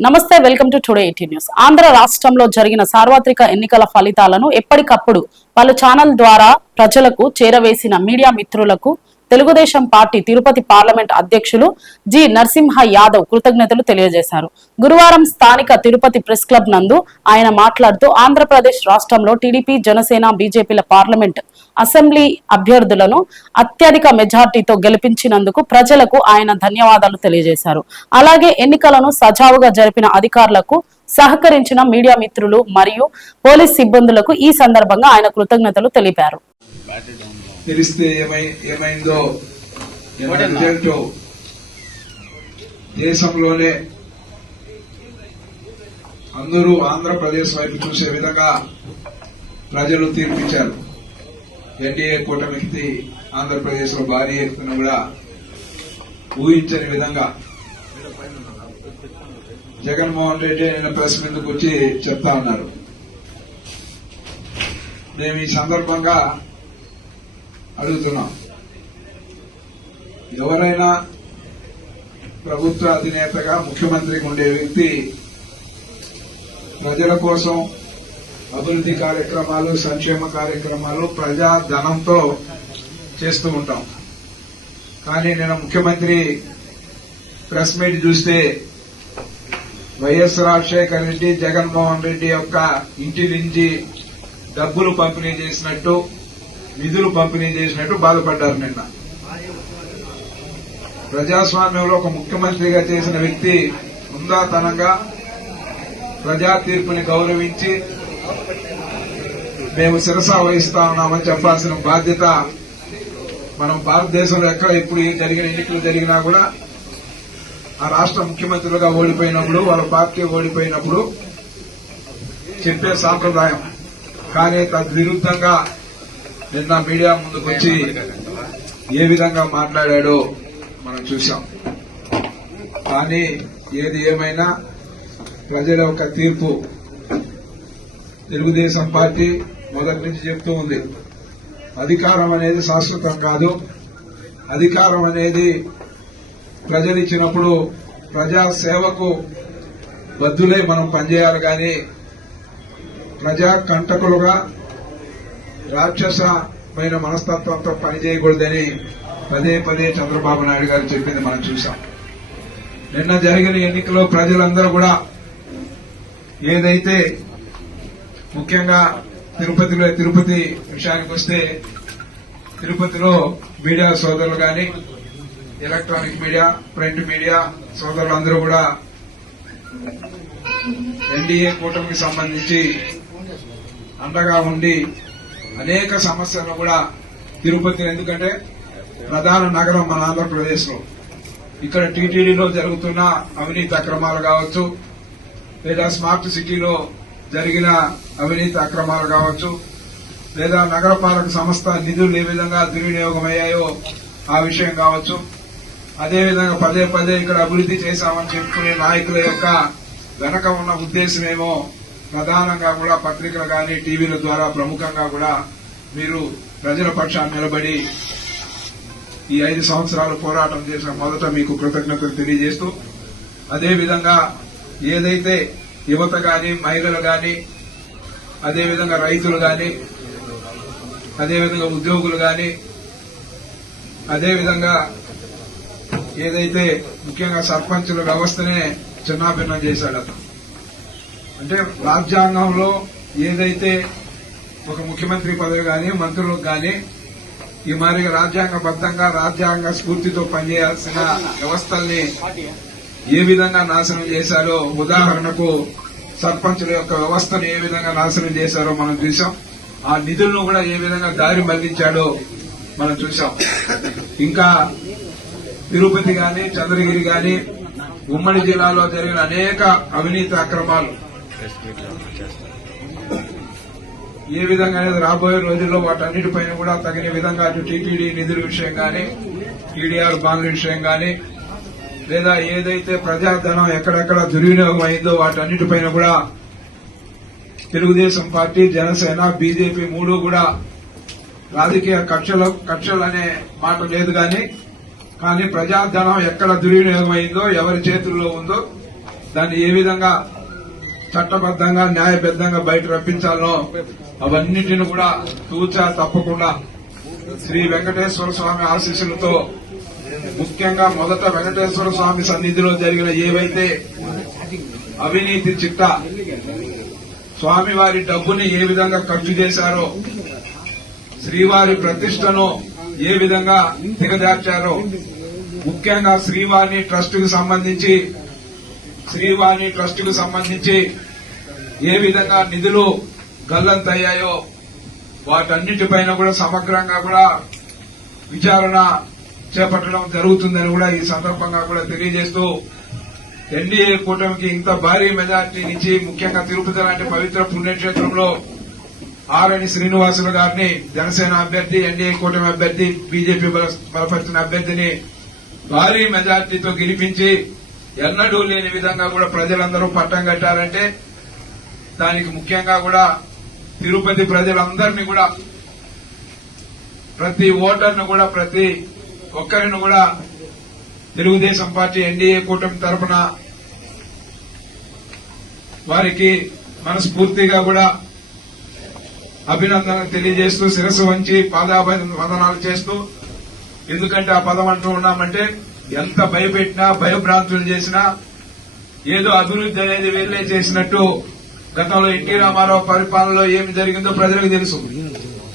నమస్తే welcome to today eighty news. Andhra రాష్ట్రంలో జరిగిన సార్వత్రిక ఎన్నికల ఫలితాలను ఎప్పటికప్పుడు పలు ఛానల్ ద్వారా ప్రజలకు చేరవేసిన మీడియా మిత్రులకు తెలుగుదేశం పార్టీ తిరుపతి పార్లమెంట్ అధ్యక్షులు జి నరసింహ యాదవ్ కృతజ్ఞతలు తెలియజేశారు. గురువారం స్థానిక తిరుపతి ప్రెస్ క్లబ్ నందు ఆయన మాట్లాడుతూ ఆంధ్రప్రదేశ్ రాష్ట్రంలో టీడీపీ జనసేన బీజేపీల పార్లమెంట్ అసెంబ్లీ అభ్యర్థులను అత్యధిక మెజార్టీతో గెలిపించినందుకు ప్రజలకు ఆయన ధన్యవాదాలు తెలియజేశారు. అలాగే ఎన్నికలను సజావుగా జరిపిన అధికారులకు సహకరించిన మీడియా మిత్రులు మరియు పోలీస్ సిబ్బందులకు ఈ సందర్భంగా ఆయన కృతజ్ఞతలు తెలిపారు. తెలిస్తే ఏమై ఏమైందో రిజల్ట్ దేశంలోనే అందరూ ఆంధ్రప్రదేశ్ వైపు చూసే విధంగా ప్రజలు తీర్పిచ్చారు. ఎన్డీఏ కూటమికి ఆంధ్రప్రదేశ్లో భారీ ఎత్తున కూడా ఊహించని విధంగా. జగన్మోహన్ రెడ్డి నిన్న ప్రెస్ మీదకి వచ్చి చెప్తా ఉన్నారు. మేము ఈ సందర్భంగా అడుగుతున్నాం. ఎవరైనా ప్రభుత్వ అధినేతగా ముఖ్యమంత్రిగా ఉండే వ్యక్తి ప్రజల కోసం అభివృద్ధి కార్యక్రమాలు సంక్షేమ కార్యక్రమాలు ప్రజా ధనంతో చేస్తూ ఉంటాం. కానీ నేను ముఖ్యమంత్రి ప్రెస్ మీట్ చూస్తే వైఎస్ రాజశేఖర రెడ్డి జగన్మోహన్ రెడ్డి యొక్క ఇంటి నుంచి డబ్బులు పంపిణీ చేసినట్టు నిధులు పంపిణీ చేసినట్టు బాధపడ్డారు నిన్న. ప్రజాస్వామ్యంలో ఒక ముఖ్యమంత్రిగా చేసిన వ్యక్తి ఉందాతనంగా ప్రజా తీర్పుని గౌరవించి మేము శిరసా వహిస్తా ఉన్నామని చెప్పాల్సిన బాధ్యత మనం భారతదేశంలో ఎక్కడ ఇప్పుడు జరిగిన ఎన్నికలు జరిగినా కూడా ఆ రాష్ట్ర ముఖ్యమంత్రులుగా ఓడిపోయినప్పుడు వాళ్ళ పార్టీ ఓడిపోయినప్పుడు చెప్పే సాంప్రదాయం. కానీ తద్విరుద్ధంగా నిన్న మీడియా ముందుకు వచ్చి ఏ విధంగా మాట్లాడాడో మనం చూశాం. కానీ ఏది ఏమైనా ప్రజల యొక్క తీర్పు తెలుగుదేశం పార్టీ మొదటి నుంచి చెప్తూ ఉంది. అధికారం అనేది శాశ్వతం కాదు. అధికారం అనేది ప్రజలు ఇచ్చినప్పుడు ప్రజా సేవకు బద్దులై మనం పనిచేయాలి కానీ ప్రజా కంటకులుగా రాక్షసమైన మనస్తత్వంతో పనిచేయకూడదని పదే పదే చంద్రబాబు నాయుడు గారు చెప్పింది మనం చూశాం నిన్న జరిగిన ఎన్నికలో ప్రజలందరూ కూడా ఏదైతే ముఖ్యంగా తిరుపతిలో తిరుపతి విషయానికి వస్తే తిరుపతిలో మీడియా సోదరులు కానీ ఎలక్ట్రానిక్ మీడియా ప్రింట్ మీడియా సోదరులందరూ కూడా ఎన్డీఏ కూటమికి సంబంధించి అండగా ఉండి అనేక సమస్యలను కూడా తిరుపతి ఎందుకంటే ప్రధాన నగరం మన ఆంధ్రప్రదేశ్లో ఇక్కడ టీటీడీలో జరుగుతున్న అవినీతి అక్రమాలు కావచ్చు లేదా స్మార్ట్ సిటీలో జరిగిన అవినీతి అక్రమాలు కావచ్చు లేదా నగరపాలక సంస్థ నిధులు ఏ విధంగా దుర్వినియోగం అయ్యాయో ఆ విషయం కావచ్చు. అదేవిధంగా పదే పదే ఇక్కడ అభివృద్ధి చేశామని చెప్పుకునే నాయకుల యొక్క వెనక ఉన్న ఉద్దేశమేమో ప్రధానంగా కూడా పత్రికలు కానీ టీవీల ద్వారా ప్రముఖంగా కూడా మీరు ప్రజల పక్షాన్ని నిలబడి ఈ ఐదు సంవత్సరాలు పోరాటం చేసిన మొదట మీకు కృతజ్ఞతలు తెలియజేస్తూ అదేవిధంగా ఏదైతే యువత గాని మహిళలు గాని అదేవిధంగా రైతులు గాని అదేవిధంగా ఉద్యోగులు గాని అదేవిధంగా ఏదైతే ముఖ్యంగా సర్పంచుల వ్యవస్థనే చిన్నాభిన్నం చేశాడు అతను అంటే రాజ్యాంగంలో ఏదైతే ఒక ముఖ్యమంత్రి పదవి కానీ మంత్రులకు కానీ ఈ మాదిరిగా రాజ్యాంగబద్దంగా రాజ్యాంగ స్ఫూర్తితో పనిచేయాల్సిన వ్యవస్థల్ని ఏ విధంగా నాశనం చేశారో ఉదాహరణకు సర్పంచుల యొక్క వ్యవస్థను ఏ విధంగా నాశనం చేశారో మనం చూసాం ఆ నిధులను కూడా ఏ విధంగా దారి మళ్ళించాడో మనం చూసాం ఇంకా తిరుపతి గాని చంద్రగిరి గాని ఉమ్మడి జిల్లాలో జరిగిన అనేక అవినీతి అక్రమాలు ఏ విధంగా అనేది రాబోయే రోజుల్లో వాటన్నిటిపైన కూడా తగిన విధంగా అటు టీటీడీ నిధుల విషయం కానీ టీడీఆర్ బాండ్ల విషయం కానీ లేదా ఏదైతే ప్రజాధనం ఎక్కడెక్కడ దుర్వినియోగం అయిందో వాటన్నిటిపైన కూడా తెలుగుదేశం పార్టీ జనసేన బీజేపీ మూడు కూడా రాజకీయ కక్షలు కక్షలు అనే మాట లేదు కానీ కానీ ప్రజాధనం ఎక్కడ దుర్వినియోగం అయిందో ఎవరి చేతుల్లో ఉందో దాన్ని ఏ విధంగా చట్టబద్ధంగా న్యాయబద్ధంగా బయట రప్పించాలనో అవన్నిటిని కూడా తూచా తప్పకుండా శ్రీ వెంకటేశ్వర స్వామి ఆశీస్సులతో ముఖ్యంగా మొదట వెంకటేశ్వర స్వామి సన్నిధిలో జరిగిన ఏవైతే అవినీతి చిట్ట స్వామివారి డబ్బుని ఏ విధంగా ఖర్చు చేశారో శ్రీవారి ప్రతిష్టను ఏ విధంగా దిగజార్చారో ముఖ్యంగా శ్రీవారిని ట్రస్ట్కు సంబంధించి శ్రీవాణి ట్రస్ట్కు సంబంధించి ఏ విధంగా నిధులు గల్లంతయ్యాయో వాటన్నిటిపైన కూడా సమగ్రంగా కూడా విచారణ చేపట్టడం జరుగుతుందని కూడా ఈ సందర్భంగా కూడా తెలియజేస్తూ ఎన్డీఏ కూటమికి ఇంత భారీ మెజార్టీనిచ్చి ముఖ్యంగా తిరుపతి లాంటి పవిత్ర పుణ్యక్షేత్రంలో ఆరణి శ్రీనివాసులు గారిని జనసేన అభ్యర్థి ఎన్డీఏ కూటమి అభ్యర్థి బీజేపీ బలపరిచిన అభ్యర్థిని భారీ మెజార్టీతో గెలిపించి ఎన్నడూ లేని విధంగా కూడా ప్రజలందరూ పట్టం కట్టారంటే దానికి ముఖ్యంగా కూడా తిరుపతి ప్రజలందరినీ కూడా ప్రతి ఓటర్ను కూడా ప్రతి ఒక్కరిని కూడా తెలుగుదేశం పార్టీ ఎన్డీఏ కూటమి తరఫున వారికి మనస్ఫూర్తిగా కూడా అభినందనలు తెలియజేస్తూ శిరస్సు వంచి పాదాభివందనాలు చేస్తూ ఎందుకంటే ఆ పదం అంటూ ఉన్నామంటే ఎంత భయపెట్టినా భయభ్రాంతులు చేసినా ఏదో అభివృద్ధి అనేది వీళ్ళే చేసినట్టు గతంలో ఎన్టీ రామారావు పరిపాలనలో ఏమి జరిగిందో ప్రజలకు తెలుసు.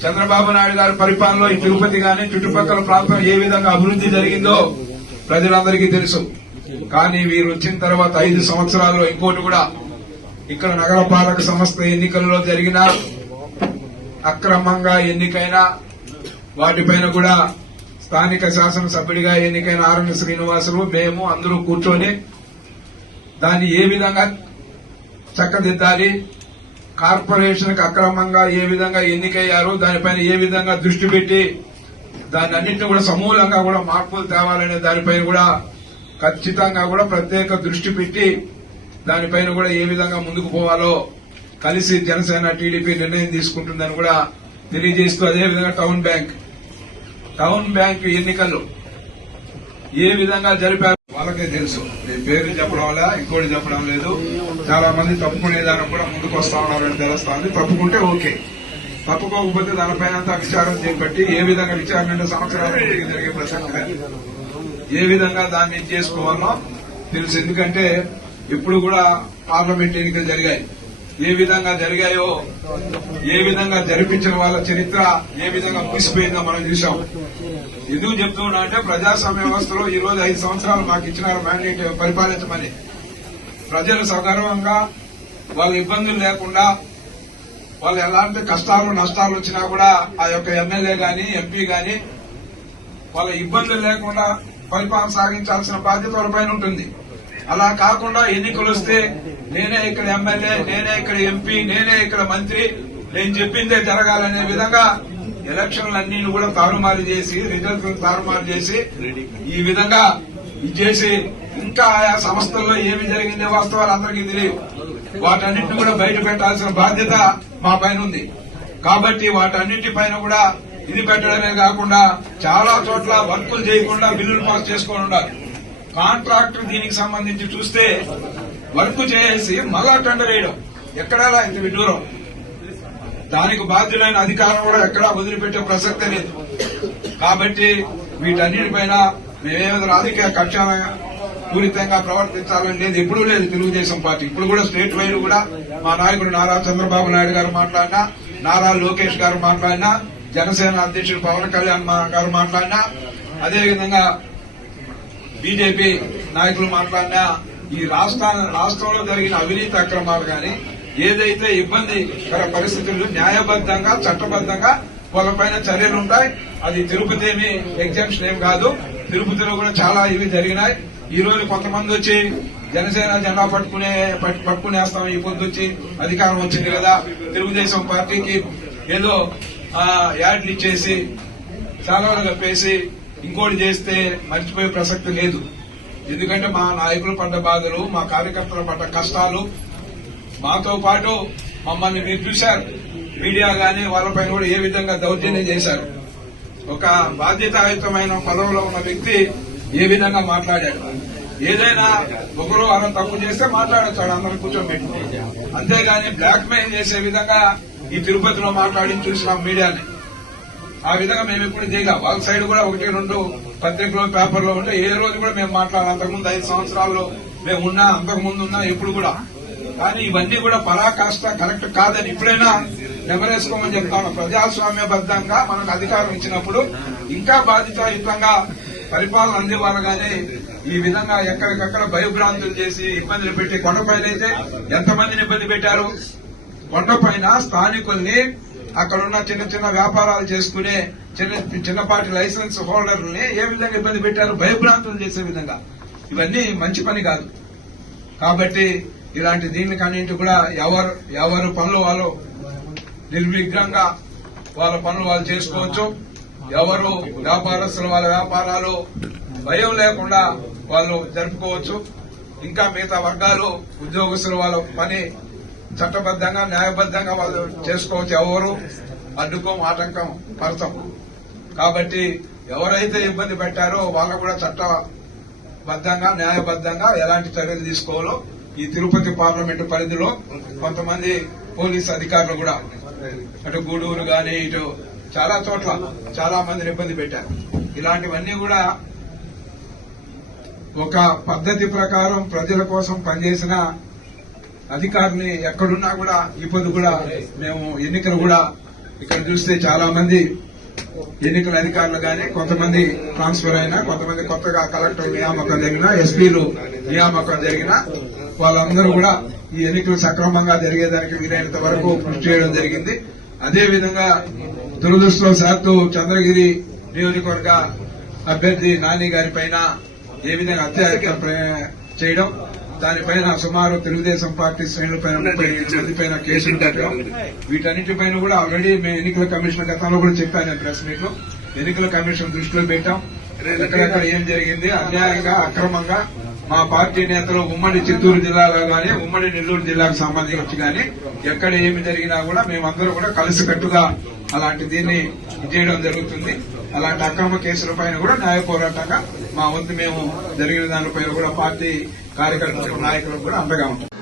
చంద్రబాబు నాయుడు గారి పరిపాలనలో ఈ తిరుపతి గాని చుట్టుపక్కల ప్రాంతం ఏ విధంగా అభివృద్ధి జరిగిందో ప్రజలందరికీ తెలుసు. కానీ వీరు వచ్చిన తర్వాత ఐదు సంవత్సరాల్లో ఇంకోటి కూడా ఇక్కడ నగరపాలక సంస్థ ఎన్నికల్లో జరిగిన అక్రమంగా ఎన్నికైనా వాటిపైన కూడా స్థానిక శాసనసభ్యుడిగా ఎన్నికైన ఆర్ఎన్ శ్రీనివాసులు మేము అందరూ కూర్చొని దాన్ని ఏ విధంగా చక్కదిద్దాలి? కార్పొరేషన్కి అక్రమంగా ఏ విధంగా ఎన్నికయ్యారు? దానిపైన ఏ విధంగా దృష్టి పెట్టి దాని అన్నింటినీ కూడా సమూలంగా కూడా మార్పులు తేవాలనే దానిపైన కూడా ఖచ్చితంగా కూడా ప్రత్యేక దృష్టి పెట్టి దానిపైన కూడా ఏ విధంగా ముందుకు పోవాలో కలిసి జనసేన టీడీపీ నిర్ణయం తీసుకుంటుందని కూడా తెలియజేస్తూ అదేవిధంగా టౌన్ బ్యాంక్ టౌన్ బ్యాంకు ఎన్నికలు ఏ విధంగా జరిపారు? వాళ్ళకే తెలుసు. నేను పేరు చెప్పడం వల్ల ఇంకోటి చెప్పడం లేదు. చాలా మంది తప్పుకునే దానికి కూడా ముందుకు వస్తా ఉన్నారని తెలుస్తుంది. తప్పుకుంటే ఓకే. తప్పుకోకపోతే దానిపైన అంతా విచారం చేపట్టి ఏ విధంగా విచారణ అంటే సంవత్సరాల జరిగే ప్రసంగం ఏ విధంగా దాన్ని చేసుకోవాలో తెలుసు. ఎందుకంటే ఇప్పుడు కూడా పార్లమెంట్ ఎన్నికలు జరిగాయి. ఏ విధంగా జరిగాయో ఏ విధంగా జరిపించిన వాళ్ళ చరిత్ర ఏ విధంగా ముగిసిపోయిందో మనం చూసాం ఎందుకు చెప్తున్నా అంటే ప్రజాస్వామ్య వ్యవస్థలో ఈ రోజు ఐదు సంవత్సరాలు మాకు ఇచ్చినారు మ్యాండేట్ పరిపాలించమని. ప్రజలు సగర్వంగా వాళ్ళ ఇబ్బందులు లేకుండా వాళ్ళు ఎలాంటి కష్టాలు నష్టాలు వచ్చినా కూడా ఆ యొక్క ఎమ్మెల్యే గాని ఎంపీ గాని వాళ్ళ ఇబ్బందులు లేకుండా పరిపాలన సాగించాల్సిన బాధ్యత వాళ్ళ ఉంటుంది. అలా కాకుండా ఎన్నికలు వస్తే నేనే ఇక్కడ ఎమ్మెల్యే నేనే ఇక్కడ ఎంపీ నేనే ఇక్కడ మంత్రి. నేను చెప్పిందే జరగాలనే విధంగా ఎలక్షన్లన్నీ కూడా తారుమారు చేసి రిజల్ట్ తారుమారు చేసి ఈ విధంగా ఇది చేసి ఇంకా ఆయా సంస్థల్లో ఏమి జరిగిందో వాస్తవాలు అందరికీ తెలియవు వాటన్నింటిని కూడా బయట పెట్టాల్సిన బాధ్యత మా పైన ఉంది. కాబట్టి వాటన్నింటిపైన కూడా ఇది పెట్టడమే కాకుండా చాలా చోట్ల వర్కులు చేయకుండా బిల్లులు పాస్ చేసుకొని ఉండాలి. కాంట్రాక్టర్ దీనికి సంబంధించి చూస్తే వర్క్ చేసి మళ్ళా టెండర్ వేయడం. ఎక్కడా ఇంత విడ్డూరం. దానికి బాధ్యులైన అధికారం కూడా ఎక్కడా వదిలిపెట్టే ప్రసక్తే లేదు. కాబట్టి వీటన్నిటిపైన మేమేదో రాజకీయ కక్ష పూరితంగా ప్రవర్తించాలని లేదు. ఎప్పుడూ లేదు తెలుగుదేశం పార్టీ. ఇప్పుడు కూడా స్టేట్ వైడ్ కూడా మా నాయకుడు నారా చంద్రబాబు నాయుడు గారు మాట్లాడినా నారా లోకేష్ గారు మాట్లాడినా జనసేన అధ్యక్షుడు పవన్ కళ్యాణ్ మా- గారు మాట్లాడినా అదేవిధంగా బీజేపీ నాయకులు మాట్లాడినా ఈ రాష్ట్ర రాష్ట్రంలో జరిగిన అవినీతి అక్రమాలు గాని ఏదైతే ఇబ్బందికర పరిస్థితులు న్యాయబద్ధంగా చట్టబద్ధంగా వాళ్ళపైన చర్యలు ఉంటాయి. అది తిరుపతి ఏమి ఎగ్జామ్షన్ ఏం కాదు. తిరుపతిలో కూడా చాలా ఇవి జరిగినాయి. ఈ రోజు కొంతమంది వచ్చి జనసేన జెండా పట్టుకునే పట్టుకునేస్తాం ఈ పొద్దు వచ్చి అధికారం వచ్చింది కదా. తెలుగుదేశం పార్టీకి ఏదో యాడ్లు ఇచ్చేసి చాలా కప్పేసి ఇంకోటి చేస్తే మర్చిపోయే ప్రసక్తి లేదు. ఎందుకంటే మా నాయకులు పడ్డ బాధలు మా కార్యకర్తలు పడ్డ కష్టాలు మాతో పాటు మమ్మల్ని మీరు చూశారు. మీడియా గాని వాళ్ళపైన కూడా ఏ విధంగా దౌర్జన్యం చేశారు. ఒక బాధ్యతాయుతమైన పదవిలో ఉన్న వ్యక్తి ఏ విధంగా మాట్లాడాడు? ఏదైనా ఒకరు అలా తప్పు చేస్తే మాట్లాడొచ్చాడు అందరూ కూర్చోబెట్టి అంతేగాని బ్లాక్ మెయిల్ చేసే విధంగా ఈ తిరుపతిలో మాట్లాడి చూసినాం మీడియాని. ఆ విధంగా మేము ఎప్పుడు చేయగా వాళ్ళ సైడ్ కూడా ఒకటి రెండు పత్రికలో పేపర్లో ఉంటే ఏ రోజు కూడా మేము మాట్లాడాలి. అంతకుముందు ఐదు సంవత్సరాల్లో మేము ఉన్నా అంతకు ముందు ఉన్నా ఎప్పుడు కూడా. కానీ ఇవన్నీ కూడా పరాకాష్ట కరెక్ట్ కాదని ఇప్పుడైనా నెమరేసుకోమని చెప్తాను. ప్రజాస్వామ్యబద్ధంగా మనకు అధికారం ఇచ్చినప్పుడు ఇంకా బాధ్యతాయుతంగా పరిపాలన అందివ్వాలి కానీ ఈ విధంగా ఎక్కడికక్కడ భయభ్రాంతులు చేసి ఇబ్బందులు పెట్టి కొండపైన అయితే ఎంతమందిని ఇబ్బంది పెట్టారు? కొండపైన స్థానికుల్ని అక్కడున్న చిన్న చిన్న వ్యాపారాలు చేసుకునే చిన్న చిన్నపాటి లైసెన్స్ హోల్డర్లని ఏ విధంగా ఇబ్బంది పెట్టారు? భయభ్రాంతులు చేసే విధంగా. ఇవన్నీ మంచి పని కాదు. కాబట్టి ఇలాంటి దీనికన్నింటి కూడా ఎవరు ఎవరు పనులు వాళ్ళు నిర్విఘ్నంగా వాళ్ళ పనులు వాళ్ళు చేసుకోవచ్చు. ఎవరు వ్యాపారస్తులు వాళ్ళ వ్యాపారాలు భయం లేకుండా వాళ్ళు జరుపుకోవచ్చు. ఇంకా మిగతా వర్గాలు ఉద్యోగస్తులు వాళ్ళ పని చట్టబద్ధంగా న్యాయబద్ధంగా వాళ్ళు చేసుకోవచ్చు. ఎవరు? అడ్డుకోం ఆటంకం పడతాం కాబట్టి ఎవరైతే ఇబ్బంది పెట్టారో వాళ్ళు కూడా చట్టబద్ధంగా న్యాయబద్ధంగా ఎలాంటి చర్యలు తీసుకోవాలో ఈ తిరుపతి పార్లమెంట్ పరిధిలో కొంతమంది పోలీస్ అధికారులు కూడా అటు గూడూరు గాని ఇటు చాలా చోట్ల చాలా మందిని ఇబ్బంది పెట్టారు. ఇలాంటివన్నీ కూడా ఒక పద్ధతి ప్రకారం ప్రజల కోసం పనిచేసిన అధికారిని ఎక్కడున్నా కూడా ఇప్పుడు కూడా మేము ఎన్నికలు కూడా ఇక్కడ చూస్తే చాలా మంది ఎన్నికల అధికారులు కానీ కొంతమంది ట్రాన్స్ఫర్ అయినా కొంతమంది కొత్తగా కలెక్టర్ నియామకం జరిగిన ఎస్పీలు నియామకం జరిగిన వాళ్ళందరూ కూడా ఈ ఎన్నికలు సక్రమంగా జరిగేదానికి వీలైనంత వరకు కృషి చేయడం జరిగింది. అదే విధంగా దురదృష్టవశాత్తు చంద్రగిరి నియోజకవర్గ అభ్యర్థి నాని గారి పైన ఏ విధంగా అత్యాచార చేయడం దానిపైన సుమారు తెలుగుదేశం పార్టీ శ్రేణులపైన ముప్పై ఎనిమిది మంది పైన వీటన్నిటిపైన కూడా ఆల్రెడీ మేము ఎన్నికల కమిషన్ గతంలో కూడా చెప్పాను నేను ప్రెస్ మీట్లో ఎన్నికల కమిషన్ దృష్టిలో పెట్టాం. ఎక్కడెక్కడ ఏం జరిగింది? అన్యాయంగా అక్రమంగా మా పార్టీ నేతలు ఉమ్మడి చిత్తూరు జిల్లాలో గాని ఉమ్మడి నెల్లూరు జిల్లాకు సంబంధించి గాని ఎక్కడ ఏమి జరిగినా కూడా మేమందరూ కూడా కలిసికట్టుగా అలాంటి దీన్ని చేయడం జరుగుతుంది. అలాంటి అక్రమ కేసుల పైన కూడా న్యాయ పోరాటంగా మా వంతు మేము జరిగిన దానిపైన కూడా పార్టీ కార్యకర్తలకు నాయకులకు కూడా అండగా ఉంటాం